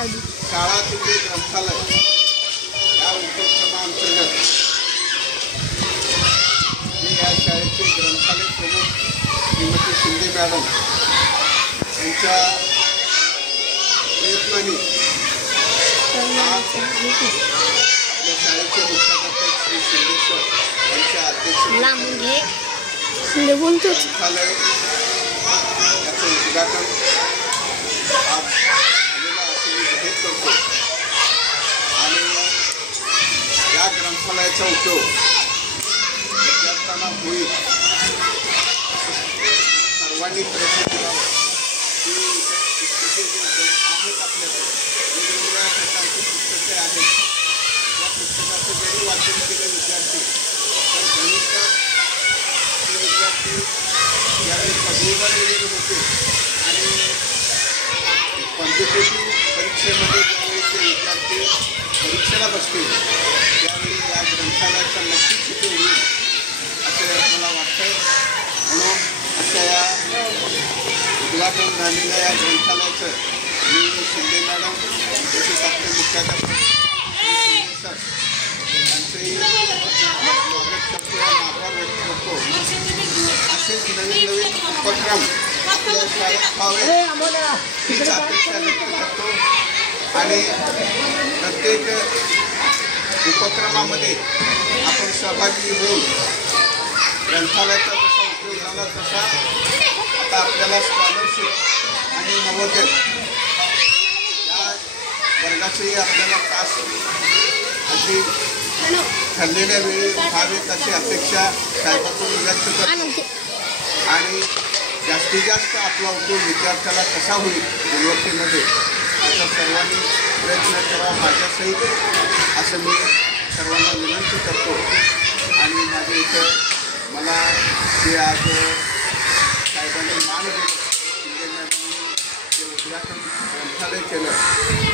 शाळा तुझे ग्रंथालय या उपक्रमाअंतर्गत मी या शाळेचे ग्रंथालय प्रमुख श्रीमती शिंदे मॅडम यांच्या प्रयत्नाने आपल्या शाळेचे मुख्याध्यापक श्री शिंदे सर यांच्या अध्यक्षतेखाली ग्रंथालय याचं उद्घाटन आज झालेलं असं मी जाहीर करतो आणि या ग्रंथालयाचा उपयोग विद्यार्थ्यांना होईल सर्वांनी प्रयत्न करावा की पुस्तके जे आहेत आपल्याकडे वेगवेगळ्या प्रकारची पुस्तके आहेत या पुस्तकाचं जरी वाचन केलं विद्यार्थी तर गणितात विद्यार्थी यावेळी पदवीधर वगैरे होते आणि कॉम्पिटेटिव्ह परीक्षेमध्ये ज्यावेळी ते विद्यार्थी परीक्षेला बसतील त्यावेळी या ग्रंथालयाचा नक्कीच उपयोग होईल असं मला वाटतंय. म्हणून अशा या उद्घाटन झालेल्या या ग्रंथालयाचं मी शिंदे मॅडम तसेच आपले मुख्याध्यापक सर यांचंही स्वागत करतो आणि आभार व्यक्त करतो. असेच नवीन नवीन उपक्रम आपल्या शाळेत व्हावे हीच अपेक्षा व्यक्त करतो आणि प्रत्येक उपक्रमामध्ये आपण सहभागी होऊन ग्रंथालयाचा जसा उपयोग झाला तसा आता आपल्याला स्कॉलरशिप आणि नवोदय या वर्गाचेही आपल्याला तास अशी ठरलेल्या वेळी व्हावेत अशी अपेक्षा साहेबांकडून व्यक्त करतो आणि जास्तीत जास्त आपला उपयोग विद्यार्थ्याला कसा होईल युनिव्हर्सिटीमध्ये असा सर्वांनी प्रयत्न करावा माझ्यासहित असं मी सर्वांना विनंती करतो. आणि माझ्या इथं मला जे आज साहेबांनी मान दिलं शिंदे मॅडमनी जे उद्घाटन ग्रंथालय केलं